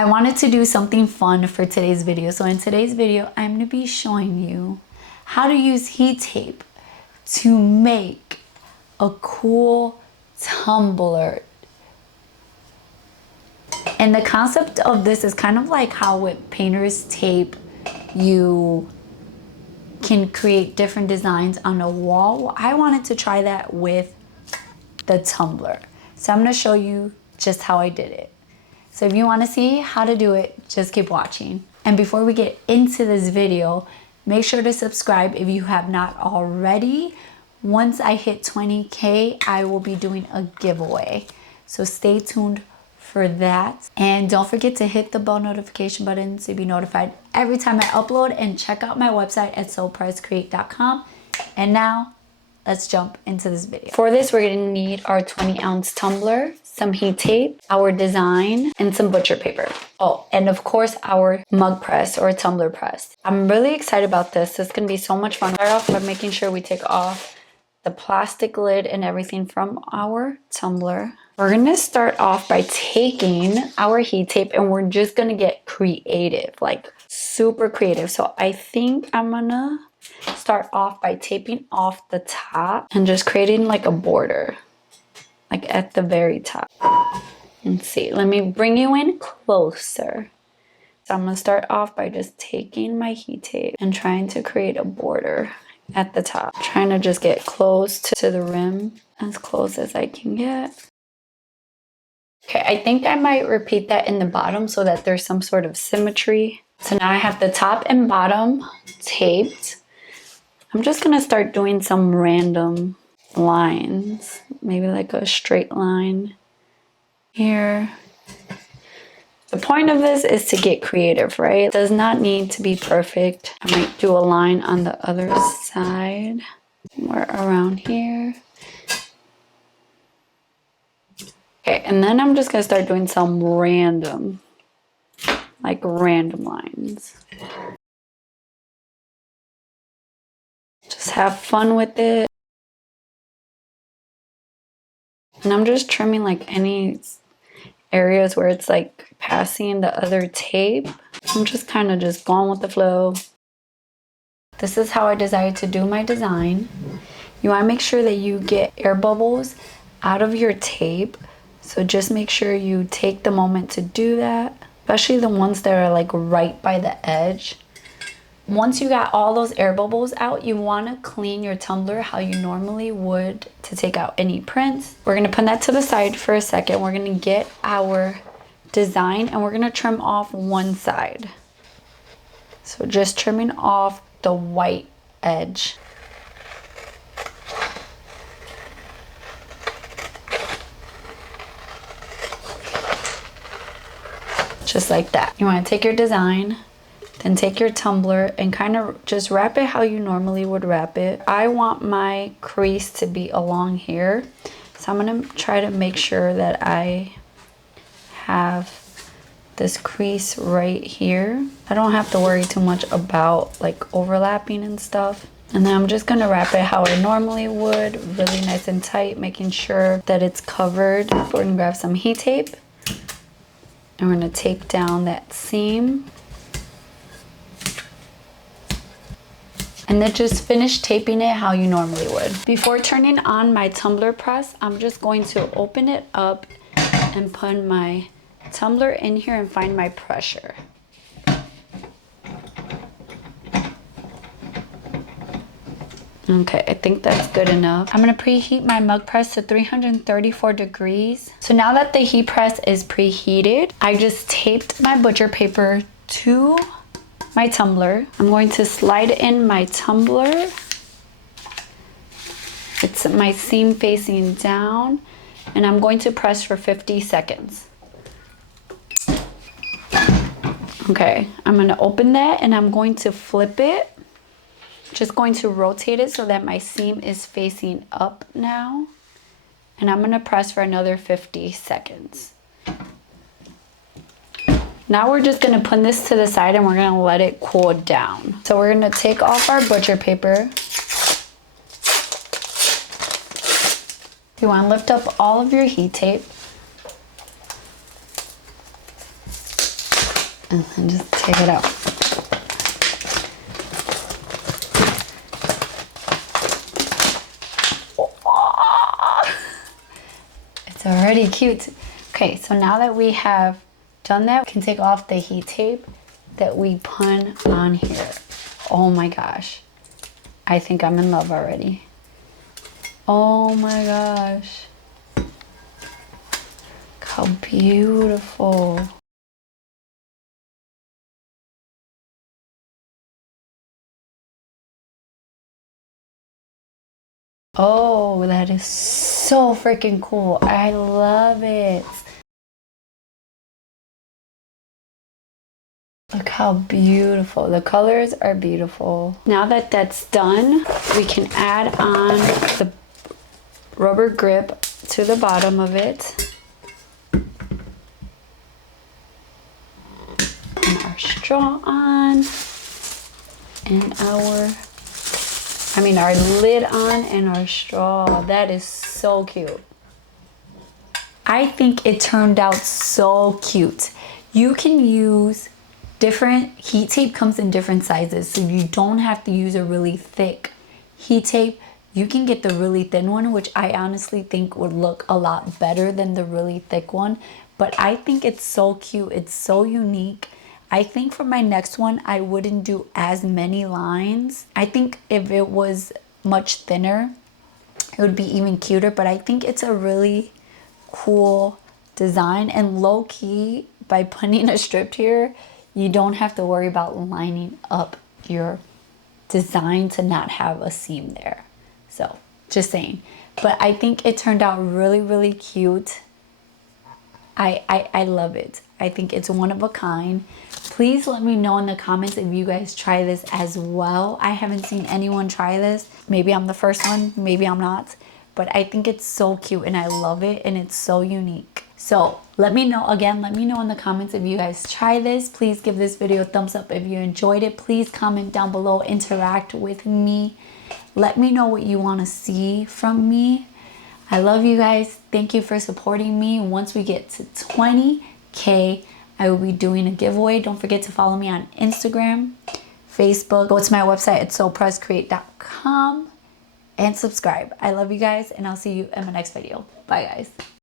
I wanted to do something fun for today's video. So in today's video, I'm going to be showing you how to use heat tape to make a cool tumbler. And the concept of this is kind of like how with painter's tape you can create different designs on a wall. Well, I wanted to try that with the tumbler. So I'm going to show you just how I did it. So if you want to see how to do it, just keep watching. And before we get into this video, make sure to subscribe if you have not already. Once I hit 20K, I will be doing a giveaway. So stay tuned for that. And don't forget to hit the bell notification button to be notified every time I upload, and check out my website at soulprizecreate.com. And now let's jump into this video. For this, we're gonna need our 20-ounce tumbler, some heat tape, our design, and some butcher paper. Oh, and of course our mug press or tumbler press. I'm really excited about this. This is gonna be so much fun. Start off by making sure we take off the plastic lid and everything from our tumbler. We're gonna start off by taking our heat tape and we're just gonna get creative, like super creative. So I think I'm gonna start off by taping off the top and just creating like a border, like at the very top. And see, let me bring you in closer. So I'm gonna start off by just taking my heat tape and trying to create a border at the top, trying to just get close to the rim, as close as I can get. Okay, I think I might repeat that in the bottom so that there's some sort of symmetry. So now I have the top and bottom taped. I'm just gonna start doing some random lines, maybe like a straight line here. The point of this is to get creative, right? It does not need to be perfect. I might do a line on the other side, somewhere around here. Okay, and then I'm just gonna start doing some random lines. Just have fun with it. And I'm just trimming like any areas where it's like passing the other tape. I'm just kind of just going with the flow. This is how I decided to do my design. You want to make sure that you get air bubbles out of your tape. So just make sure you take the moment to do that, especially the ones that are like right by the edge. Once you got all those air bubbles out, you want to clean your tumbler how you normally would to take out any prints. We're going to put that to the side for a second. We're going to get our design and we're going to trim off one side. So just trimming off the white edge. Just like that. You want to take your design, then take your tumbler and kind of just wrap it how you normally would wrap it. I want my crease to be along here. So I'm going to try to make sure that I have this crease right here. I don't have to worry too much about like overlapping and stuff. And then I'm just going to wrap it how I normally would, really nice and tight, making sure that it's covered. We're going to grab some heat tape and we're going to tape down that seam. And then just finish taping it how you normally would. Before turning on my tumbler press, I'm just going to open it up and put my tumbler in here and find my pressure. Okay, I think that's good enough. I'm gonna preheat my mug press to 334 degrees. So now that the heat press is preheated, I just taped my butcher paper to my tumbler. I'm going to slide in my tumbler. It's my seam facing down, and I'm going to press for 50 seconds. Okay, I'm gonna open that and I'm going to flip it. Just going to rotate it so that my seam is facing up now. And I'm gonna press for another 50 seconds. Now we're just gonna put this to the side and we're gonna let it cool down. So we're gonna take off our butcher paper. You wanna lift up all of your heat tape. And then just take it out. It's already cute. Okay, so now that we have done that, we can take off the heat tape that we put on here. Oh my gosh. I think I'm in love already. Oh my gosh. How beautiful. Oh, that is so freaking cool. I love it. Look how beautiful. The colors are beautiful. Now that that's done, we can add on the rubber grip to the bottom of it. Put our straw on and our lid on and our straw. That is so cute. I think it turned out so cute. You can use different heat tape, comes in different sizes, so you don't have to use a really thick heat tape. You can get the really thin one, which I honestly think would look a lot better than the really thick one. But I think it's so cute. It's so unique. I think for my next one, I wouldn't do as many lines. I think if it was much thinner, it would be even cuter. But I think it's a really cool design, and low key, by putting a strip here, you don't have to worry about lining up your design to not have a seam there. So just saying. But I think it turned out really, really cute. I love it. I think it's one of a kind. Please let me know in the comments if you guys try this as well. I haven't seen anyone try this. Maybe I'm the first one, maybe I'm not. But I think it's so cute and I love it, and it's so unique. So let me know, again, let me know in the comments if you guys try this. Please give this video a thumbs up if you enjoyed it. Please comment down below, interact with me. Let me know what you want to see from me. I love you guys. Thank you for supporting me. Once we get to 20K, I will be doing a giveaway. Don't forget to follow me on Instagram, Facebook. Go to my website at sopresscreate.com and subscribe. I love you guys, and I'll see you in my next video. Bye, guys.